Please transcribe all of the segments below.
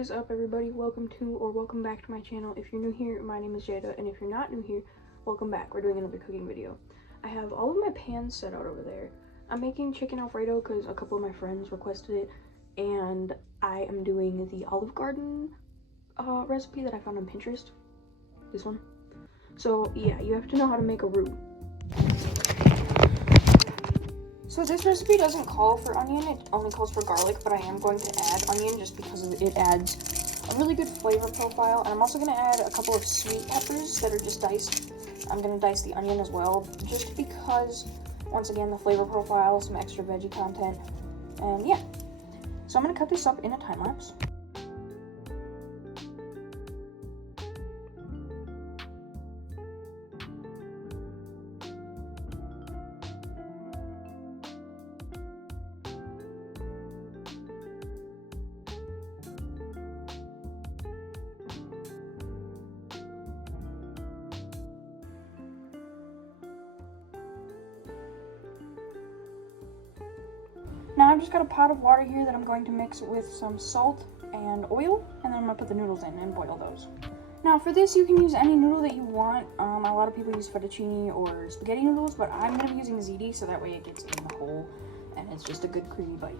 is up, everybody? Welcome back to my channel. If you're new here, my name is Jaida, and if you're not new here, welcome back. We're doing another cooking video. I have all of my pans set out over there. I'm making chicken Alfredo because a couple of my friends requested it, and I am doing the Olive Garden recipe that I found on Pinterest. This one. So yeah, you have to know how to make a roux. So this recipe doesn't call for onion, it only calls for garlic, but I am going to add onion just because it adds a really good flavor profile. And I'm also going to add a couple of sweet peppers that are just diced. I'm going to dice the onion as well, just because, once again, the flavor profile, some extra veggie content, and yeah. So I'm going to cut this up in a time lapse. Now I've just got a pot of water here that I'm going to mix with some salt and oil, and then I'm going to put the noodles in and boil those. Now for this, you can use any noodle that you want. A lot of people use fettuccine or spaghetti noodles, but I'm going to be using ziti, so that way it gets in the hole and it's just a good creamy bite.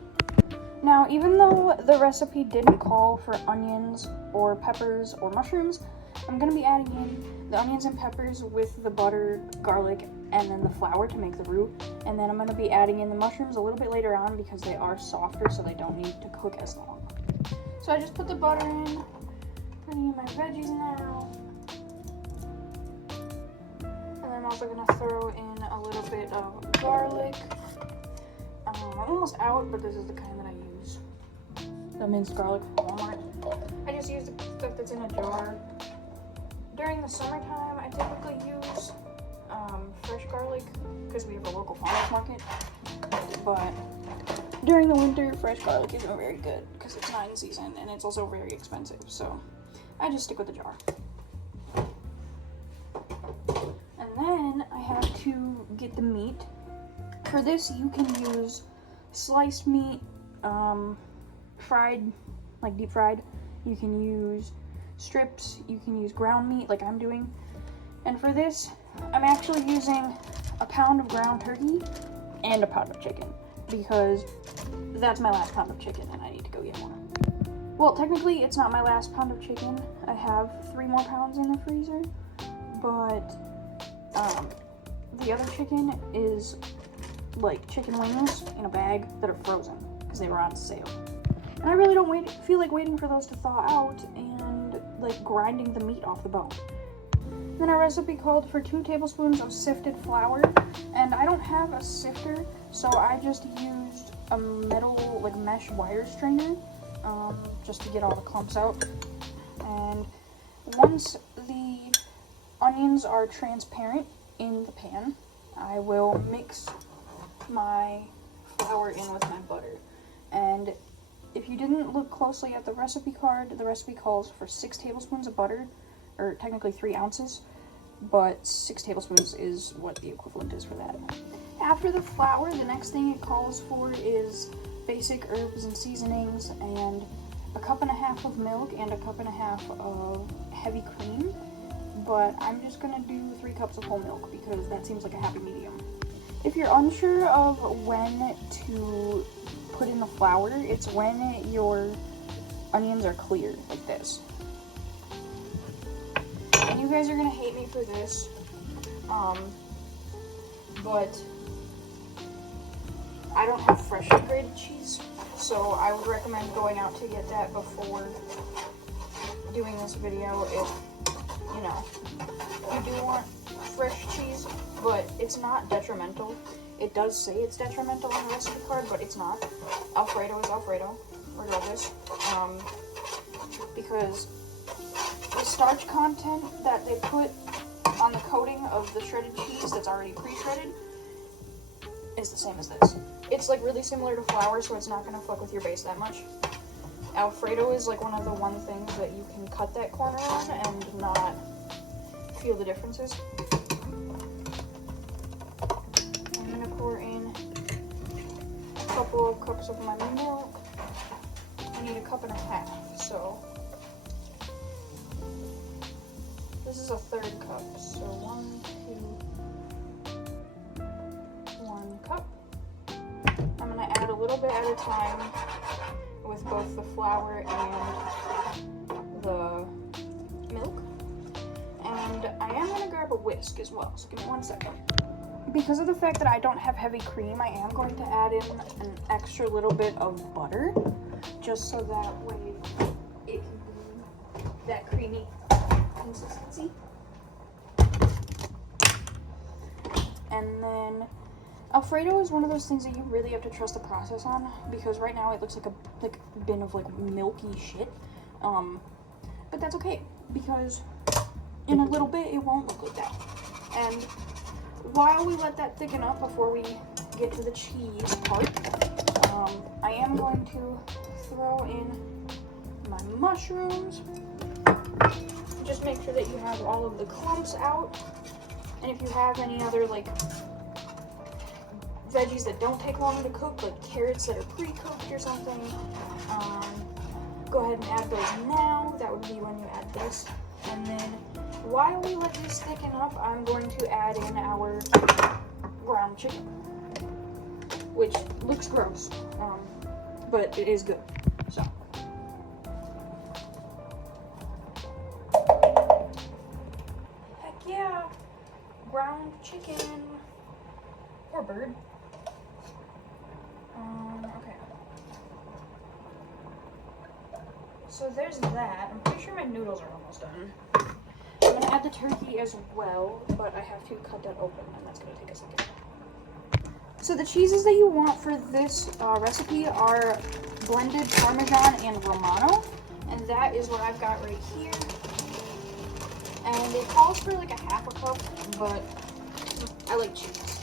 Now, even though the recipe didn't call for onions or peppers or mushrooms, I'm going to be adding in the onions and peppers with the butter, garlic, and then the flour to make the roux. And then I'm going to be adding in the mushrooms a little bit later on because they are softer, so they don't need to cook as long. So I just put the butter in, putting in my veggies now. And then I'm also going to throw in a little bit of garlic. I'm almost out, but this is the kind that I use. The minced garlic from Walmart. I just use the stuff that's in a jar. During the summertime, I typically use fresh garlic because we have a local farmers market. But during the winter, fresh garlic isn't very good because it's not in season and it's also very expensive. So I just stick with the jar. And then I have to get the meat. For this, you can use sliced meat, fried, like deep fried. You can use strips, you can use ground meat like I'm doing. And for this, I'm actually using a pound of ground turkey and a pound of chicken because that's my last pound of chicken and I need to go get more. Well, technically it's not my last pound of chicken. I have 3 more pounds in the freezer, but the other chicken is like chicken wings in a bag that are frozen because they were on sale. And I really don't feel like waiting for those to thaw out and like grinding the meat off the bone. Then our recipe called for 2 tablespoons of sifted flour, and I don't have a sifter, so I just used a metal like mesh wire strainer just to get all the clumps out. And once the onions are transparent in the pan, I will mix my flour in with my butter. And if you didn't look closely at the recipe card, the recipe calls for 6 tablespoons of butter, or technically 3 ounces, but 6 tablespoons is what the equivalent is for that. After the flour, the next thing it calls for is basic herbs and seasonings, and a 1.5 cups of milk and a 1.5 cups of heavy cream, but I'm just gonna do 3 cups of whole milk because that seems like a happy medium. If you're unsure of when to put in the flour, it's when your onions are clear, like this. And you guys are gonna hate me for this, but I don't have freshly grated cheese, so I would recommend going out to get that before doing this video if, you know, you do want fresh cheese, but it's not detrimental. It does say it's detrimental on the recipe card, but it's not. Alfredo is Alfredo, regardless, because the starch content that they put on the coating of the shredded cheese that's already pre-shredded is the same as this. It's like really similar to flour, so it's not going to fuck with your base that much. Alfredo is like one of the things that you can cut that corner on and not feel the differences. I'm going to pour in a couple of cups of my milk. I need 1.5 cups. So this is a third cup. So 1, 2, 1 cup. I'm gonna add a little bit at a time with both the flour and the milk. And I am gonna grab a whisk as well, so give me 1 second. Because of the fact that I don't have heavy cream, I am going to add in an extra little bit of butter, just so that way it can be that creamy consistency. And then Alfredo is one of those things that you really have to trust the process on, because right now it looks like a bin of like milky shit. But that's okay, because in a little bit it won't look like that. And while we let that thicken up before we get to the cheese part, I am going to throw in my mushrooms. Just make sure that you have all of the clumps out. And if you have any other like veggies that don't take long to cook, like carrots that are pre-cooked or something, go ahead and add those now. That would be when you add this. And then while we let this thicken up, I'm going to add in our ground chicken, which looks gross, but it is good. So heck yeah, ground chicken or bird. Okay. So there's that. I'm pretty sure my noodles are almost done. I'm gonna add the turkey as well, but I have to cut that open, and that's gonna take a second. So the cheeses that you want for this recipe are blended Parmesan and Romano, and that is what I've got right here. And it calls for like a half a cup, but I like cheese,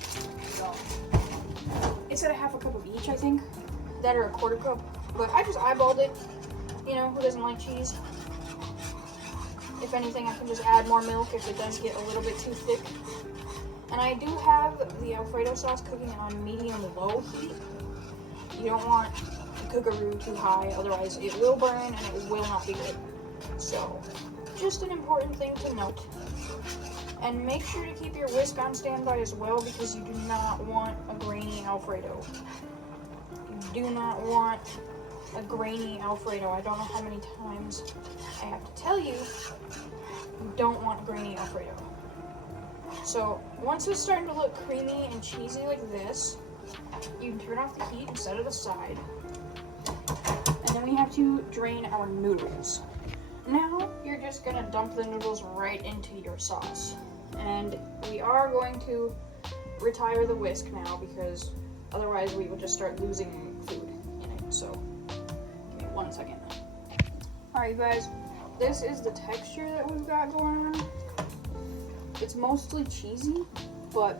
so it said a half a cup of each, I think, that or a quarter cup, but I just eyeballed it. You know, who doesn't like cheese? If anything, I can just add more milk if it does get a little bit too thick. And I do have the Alfredo sauce cooking on medium-low heat. You don't want the cookaroo too high, otherwise it will burn and it will not be good. So, just an important thing to note. And make sure to keep your whisk on standby as well, because you do not want a grainy Alfredo. You do not want a grainy Alfredo. I don't know how many times I have to tell you, you don't want grainy Alfredo. So once it's starting to look creamy and cheesy like this, you can turn off the heat and set it aside. And then we have to drain our noodles. Now you're just gonna dump the noodles right into your sauce. And we are going to retire the whisk now, because otherwise we will just start losing food in it. So give me 1 second. Alright, you guys, this is the texture that we've got going on. It's mostly cheesy, but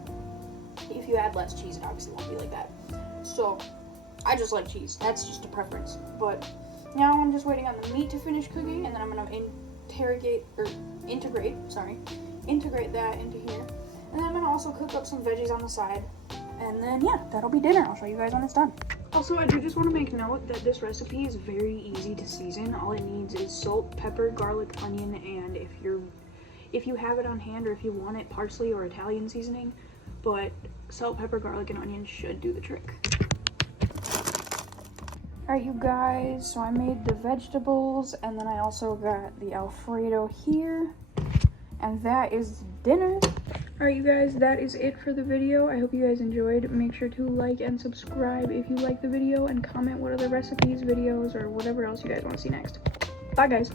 if you add less cheese, it obviously won't be like that. So I just like cheese. That's just a preference. But now I'm just waiting on the meat to finish cooking, and then I'm gonna integrate that into here. And then I'm gonna also cook up some veggies on the side. And then yeah, that'll be dinner. I'll show you guys when it's done. Also, I do just want to make note that this recipe is very easy to season. All it needs is salt, pepper, garlic, onion, and if you have it on hand, or if you want it, parsley or Italian seasoning. But salt, pepper, garlic, and onion should do the trick. Alright, you guys, so I made the vegetables, and then I also got the Alfredo here, and that is dinner. Alright, you guys, that is it for the video. I hope you guys enjoyed. Make sure to like and subscribe if you like the video, and comment what other recipes, videos, or whatever else you guys want to see next. Bye, guys.